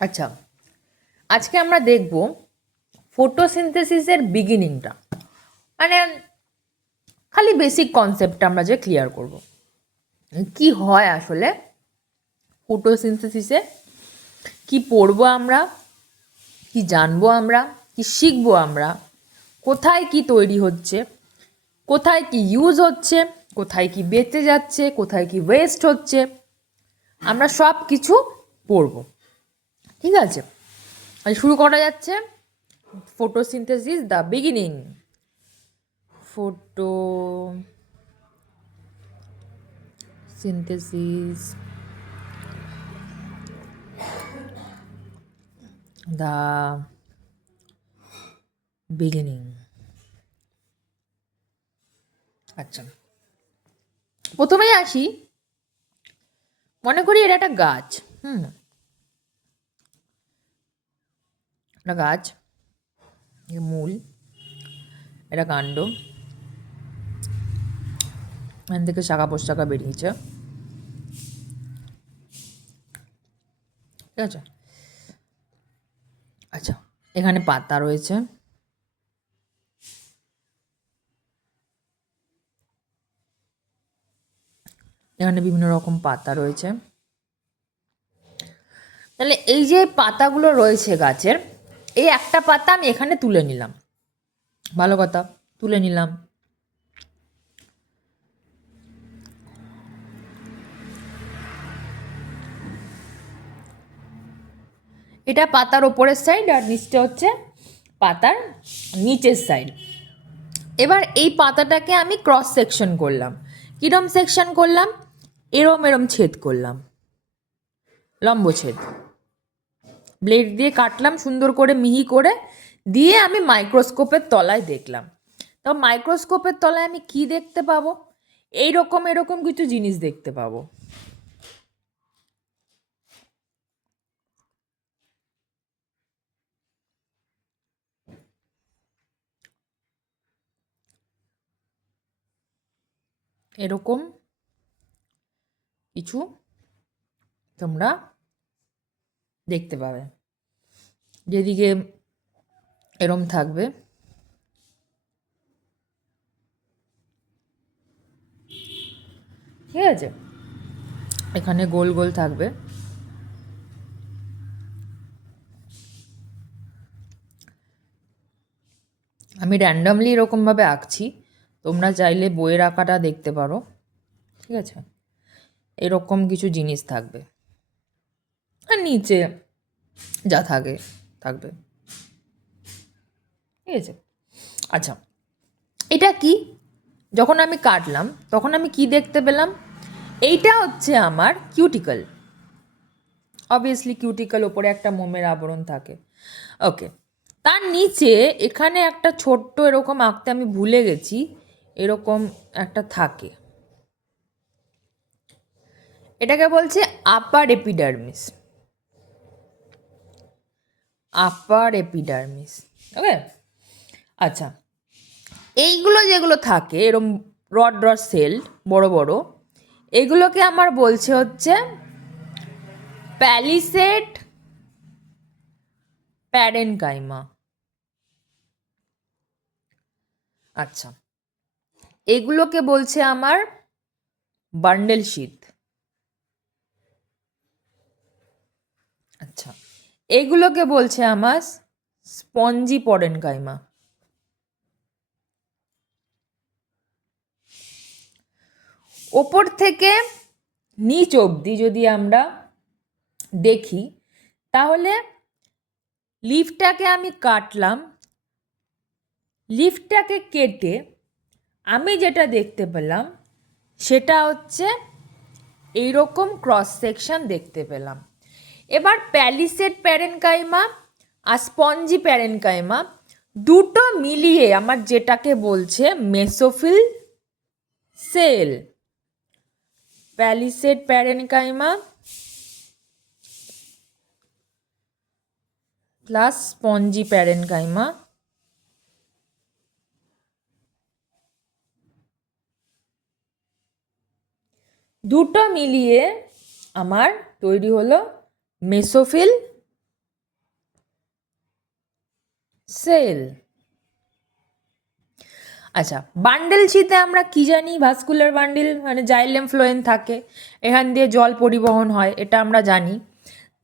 আচ্ছা, আজকে আমরা দেখব ফটোসিনথেসিসের বিগিনিংটা, মানে খালি বেসিক কনসেপ্টটা আমরা যে ক্লিয়ার করব কি হয় আসলে ফটোসিনথেসিসে, কি পড়বো আমরা, কি জানবো আমরা, কি শিখবো আমরা, কোথায় কি তৈরি হচ্ছে, কোথায় কি ইউজ হচ্ছে, কোথায় কি বেঁচে যাচ্ছে, কোথায় কি ওয়েস্ট হচ্ছে, আমরা সব কিছু পড়বো। ঠিক আছে, শুরু করা যাচ্ছে। Photosynthesis the beginning. photosynthesis the beginning। আচ্ছা, প্রথমেই আসি, মনে করি এটা একটা গাছ। একটা গাছ, মূল, এটা কাণ্ড, এখান থেকে শাখা প্রশাখা বেরিয়েছে। ঠিক আছে, আচ্ছা, এখানে পাতা রয়েছে, এখানে বিভিন্ন রকম পাতা রয়েছে। তাহলে এই যে পাতাগুলো রয়েছে গাছের, এই একটা পাতা আমি এখানে তুলে নিলাম, ভালো কথা, তুলে নিলাম। এটা পাতার ওপরের সাইড আর নিচটা হচ্ছে পাতার নিচের সাইড। এবার এই পাতাটাকে আমি ক্রস সেকশন করলাম। কিরম সেকশন করলাম? এরম এরম ছেদ করলাম, লম্বচ্ছেদ। ব্লেড দিয়ে কাটলাম সুন্দর করে, মিহি করে, দিয়ে আমি মাইক্রোস্কোপের তলায় দেখলাম। তো মাইক্রোস্কোপের তলায় আমি কি দেখতে পাবো? এইরকম এরকম কিছু জিনিস দেখতে পাবো। এরকম কিছু তোমরা দেখতে পাবে, যেদিকে এরম থাকবে, ঠিক আছে, এখানে গোল গোল থাকবে। আমি র্যান্ডামলি এরকমভাবে আঁকছি, তোমরা চাইলে বইয়ের আঁকাটা দেখতে পারো। ঠিক আছে, এরকম কিছু জিনিস থাকবে, আর নিচে যা থাকে থাকবে। ঠিক আছে, আচ্ছা, এটা কি? যখন আমি কাটলাম তখন আমি কি দেখতে পেলাম? এইটা হচ্ছে আমার কিউটিকল। অবভিয়াসলি কিউটিকল ওপরে একটা মোমের আবরণ থাকে। ওকে, তার নিচে এখানে একটা ছোট্ট, এরকম আঁকতে আমি ভুলে গেছি, এরকম একটা থাকে, এটাকে বলছে আপার এপিডার্মিস। আপার এপিডার্মিস, ওকে। আচ্ছা, এইগুলো যেগুলো থাকে এরকম রড রড সেল, বড় বড়, এগুলোকে আমার বলছে হচ্ছে প্যালিসেড প্যারেনকাইমা। আচ্ছা, এগুলোকে বলছে আমার বান্ডেল শীট। আচ্ছা, এগুলোকে বলছে আমার স্পঞ্জি পরেনকাইমা। ওপর থেকে নিচ অবধি যদি আমরা দেখি, তাহলে লিফটাকে আমি কাটলাম, লিফটাকে কেটে আমি যেটা দেখতে পেলাম সেটা হচ্ছে এইরকম ক্রস সেকশন দেখতে পেলাম। এবার প্যালিসেড প্যারেনকাইমা আর স্পঞ্জি প্যারেনকাইমা দুটো মিলিয়ে আমার যেটাকে বলছে mesophyll cell. Palisade parenchyma plus spongy parenchyma, দুটো মিলিয়ে আমার তৈরি হলো মেসোফিল সেল। আচ্ছা, বান্ডেল সিতে আমরা কি জানি? ভাস্কুলার বান্ডেল মানে জাইলেম ফ্লোয়েম থাকে, এখান দিয়ে জল পরিবহন হয়, এটা আমরা জানি।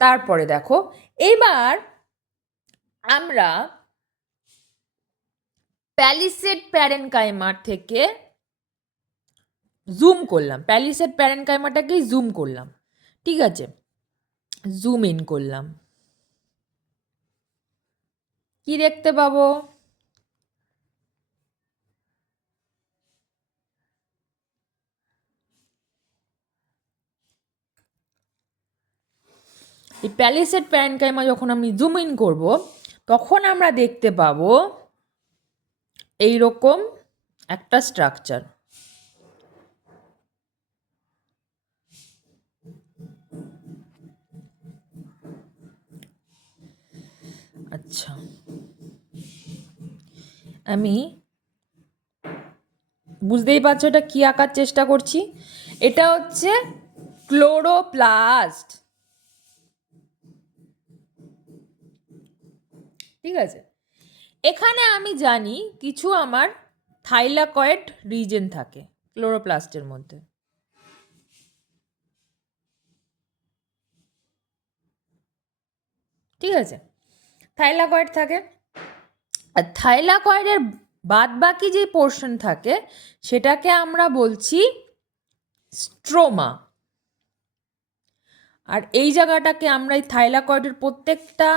তারপরে দেখো, এবার আমরা প্যালিসেড প্যারেনকাইমার থেকে জুম করলাম, প্যালিসেড প্যারেনকাইমাটাকেই জুম করলাম, ঠিক আছে, জুম ইন করলাম, কি দেখতে পাবো? এই প্যালিসেড প্যারেনকাইমা যখন আমি জুম ইন করব, তখন আমরা দেখতে পাবো এইরকম একটা স্ট্রাকচার। আচ্ছা, আমি বুঝতেই পারছো এটা কি আঁকার চেষ্টা করছি? এটা হচ্ছে ক্লোরোপ্লাস্ট, ঠিক আছে। এখানে আমি জানি কিছু আমার থাইলাকয়েড রিজেন থাকে ক্লোরোপ্লাস্টের মধ্যে, ঠিক আছে, থাইলাকয়েড থাকে। আর থাইলাকয়েডের বাদ বাকি যে পোর্শন থাকে সেটাকে আমরা বলছি স্ট্রোমা। আর এই জায়গাটাকে আমরা এই থাইলাকয়েডের প্রত্যেকটা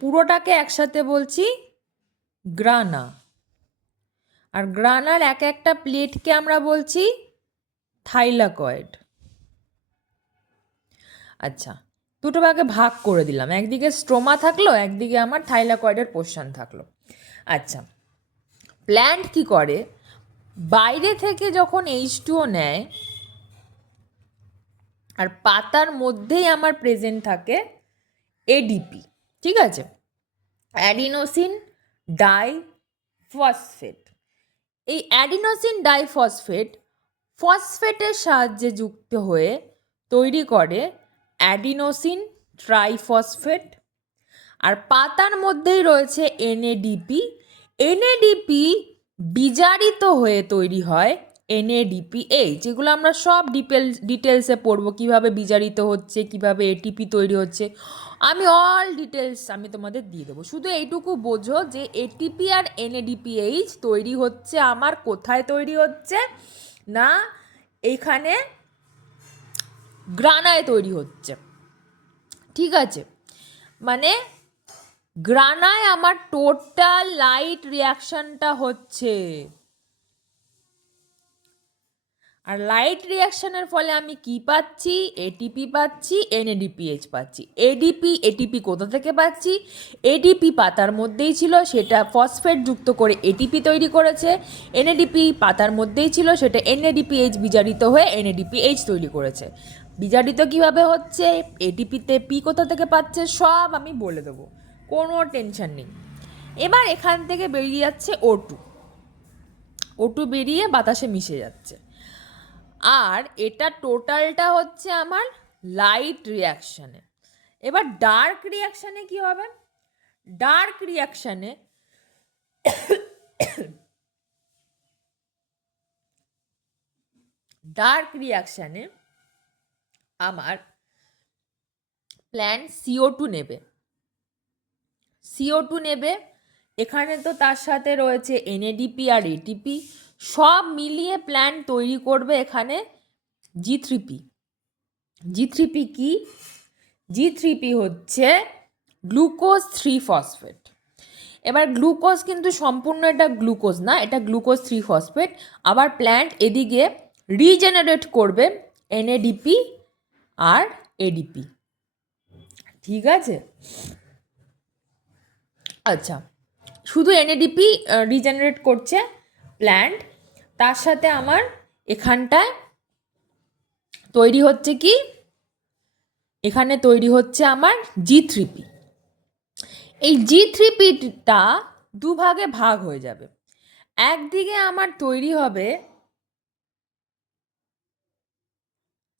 পুরোটাকে একসাথে বলছি গ্রানা। আর গ্রানার এক একটা প্লেটকে আমরা বলছি থাইলাকয়েড। আচ্ছা, দুটো ভাগে ভাগ করে দিলাম, একদিকে স্ট্রোমা থাকলো, একদিকে আমার থাইলাকয়েডের পোর্শন থাকলো। আচ্ছা, প্ল্যান্ট কি করে? বাইরে থেকে যখন H2O নেয়, আর পাতার মধ্যেই আমার প্রেজেন্ট থাকে এডিপি, ঠিক আছে, অ্যাডিনোসিন ডাইফসফেট। এই অ্যাডিনোসিন ডাইফসফেট ফসফেটের সাহায্যে যুক্ত হয়ে তৈরি করে অ্যাডিনোসিন ট্রাইফসফেট। আর পাতার মধ্যেই রয়েছে এনএডিপি। এনএডিপি বিজারিত হয়ে তৈরি হয় এনএডিপিএইচ। যেগুলো আমরা সব ডিটেলসে পড়বো, কিভাবে বিজারিত হচ্ছে, কিভাবে এটিপি তৈরি হচ্ছে, আমি অল ডিটেলস আমি তোমাদের দিয়ে দেবো। শুধু এইটুকু বোঝো যে এটিপি আর এনএডিপিএইচ তৈরি হচ্ছে আমার কোথায় তৈরি হচ্ছে না, এইখানে গ্রানায় তৈরি হচ্ছে, ঠিক আছে। মানে গ্রানায় আমার টোটাল লাইট রিয়াকশনটা হচ্ছে, আর লাইট রিয়াকশনের ফলে আমি কি পাচ্ছি? এটিপি পাচ্ছি, এনএডিপিএইচ পাচ্ছি। এটিপি কোথা থেকে পাচ্ছি? এডিপি পাতার মধ্যেই ছিল, সেটা ফসফেট যুক্ত করে এটিপি তৈরি করেছে। এনএডিপি পাতার মধ্যেই ছিল, সেটা এনএডিপিএইচ বিজারিত হয়ে এনএডিপিএইচ তৈরি করেছে। বিজারিত কিভাবে হচ্ছে, এটিপিতে পি কোথা থেকে পাচ্ছে, সব আমি বলে দেবো, কোনো টেনশন নেই। এবার এখান থেকে বেরিয়ে যাচ্ছে O2 বেরিয়ে বাতাসে মিশে যাচ্ছে। আর এটা টোটালটা হচ্ছে আমার লাইট রিয়াকশানে। এবার ডার্ক রিয়াকশানে কি হবে? ডার্ক রিয়াকশানে আমার প্ল্যান্ট CO2 নেবে। এখানে তো তার সাথে রয়েছে এনএডিপি আর এটিপি, সব মিলিয়ে প্ল্যান্ট তৈরি করবে এখানে G3P। G3P কি? G3P হচ্ছে গ্লুকোজ 3-ফসফেট। এবার গ্লুকোজ কিন্তু সম্পূর্ণ এটা গ্লুকোজ না, এটা গ্লুকোজ 3-ফসফেট। আবার প্ল্যান্ট এদিকে রিজেনারেট করবে এনএডিপি আর এডিপি, ঠিক আছে। আচ্ছা, শুধু এনএডিপি রিজেনারেট করছে প্ল্যান্ট, তার সাথে আমার এখানটায় তৈরি হচ্ছে কি? এখানে তৈরি হচ্ছে আমার G3P। এই G3Pটা দুভাগে ভাগ হয়ে যাবে। একদিকে আমার তৈরি হবে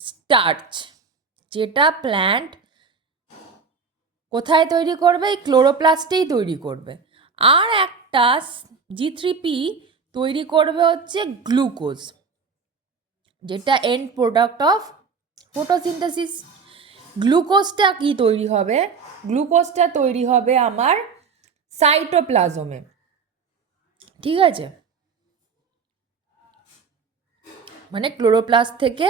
স্টার্চ, যেটা প্ল্যান্ট কোথায় তৈরি করবে? এই ক্লোরোপ্লাস্টেই তৈরি করবে। আর একটা G3P তৈরি করবে হচ্ছে গ্লুকোজ, যেটা এন্ড প্রোডাক্ট অফ ফটোসিনথেসিস। গ্লুকোজটা কি তৈরি হবে? গ্লুকোজটা তৈরি হবে আমার সাইটোপ্লাজমে, ঠিক আছে, মানে ক্লোরোপ্লাস্ট থেকে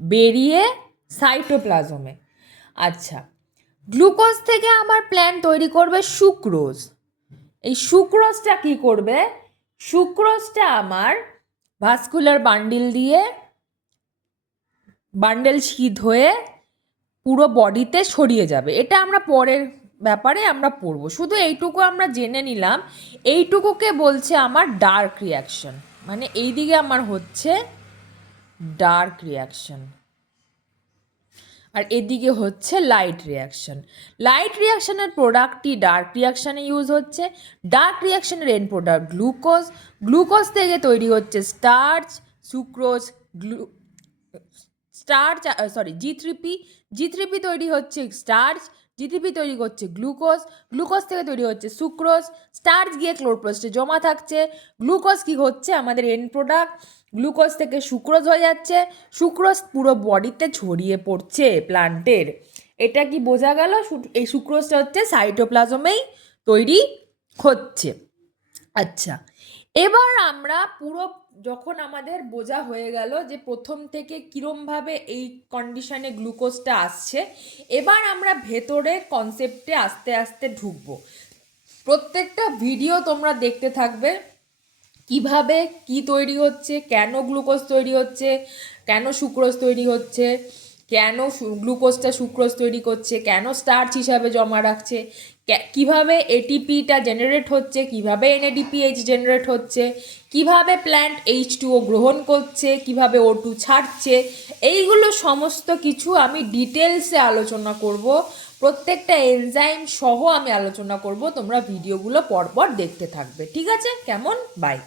বেরিয়ে সাইটোপ্লাজমে। আচ্ছা, গ্লুকোজ থেকে আমার প্ল্যান্ট তৈরি করবে সুক্রোজ। এই সুক্রোজটা কি করবে? সুক্রোজটা আমার ভাস্কুলার বান্ডেল শীত হয়ে পুরো বডিতে ছড়িয়ে যাবে। এটা আমরা পরের ব্যাপারে আমরা পড়বো, শুধু এইটুকু আমরা জেনে নিলাম। এইটুকুকে বলছে আমার ডার্ক রিয়াকশন, মানে এইদিকে আমার হচ্ছে ডার্ক রিয়াকশন আর এদিকে হচ্ছে লাইট রিয়াকশন। লাইট রিয়াকশনের প্রোডাক্টটি ডার্ক রিয়াকশানে ইউজ হচ্ছে। ডার্ক রিয়াকশনের এন্ড প্রোডাক্ট গ্লুকোজ। গ্লুকোজ থেকে তৈরি হচ্ছে স্টার্চ, সুক্রোজ, G3P। G3P তৈরি হচ্ছে স্টার্চ, G3P তৈরি করছে গ্লুকোজ, গ্লুকোজ থেকে তৈরি হচ্ছে সুক্রোজ, স্টার্চ গিয়ে ক্লোরোপ্লাস্টে জমা থাকছে, গ্লুকোজ কি হচ্ছে আমাদের এন্ড প্রোডাক্ট, গ্লুকোজ থেকে সুক্রোজ হয়ে যাচ্ছে, সুক্রোজ পুরো বডিতে ছড়িয়ে পড়ছে প্লান্টের। এটা কি বোঝা গেল? এই সুক্রোজটা হচ্ছে সাইটোপ্লাজমেই তৈরি হচ্ছে। আচ্ছা, এবার আমরা পুরো যখন আমাদের বোঝা হয়ে গেল যে প্রথম থেকে কীরমভাবে এই কন্ডিশনে গ্লুকোজটা আসছে, এবার আমরা ভেতরের কনসেপ্টে আস্তে আস্তে ঢুকবো। প্রত্যেকটা ভিডিও তোমরা দেখতে থাকবে, কিভাবে কি তৈরি হচ্ছে, কেন গ্লুকোজ তৈরি হচ্ছে, কেন সুক্রোজ তৈরি হচ্ছে, কেন গ্লুকোজটা সুক্রোজ তৈরি করছে, কেন স্টার্চ হিসাবে জমা রাখছে, কিভাবে এটিপিটা জেনারেট হচ্ছে, কিভাবে NADPH জেনারেট হচ্ছে, কিভাবে প্ল্যান্ট H2O গ্রহণ করছে, কিভাবে O2 ছাড়ছে, এইগুলো সমস্ত কিছু আমি ডিটেলসে আলোচনা করব। প্রত্যেকটা এনজাইম সহ আমি আলোচনা করব। তোমরা ভিডিওগুলো পরপর দেখতে থাকবে, ঠিক আছে? কেমন? বাই।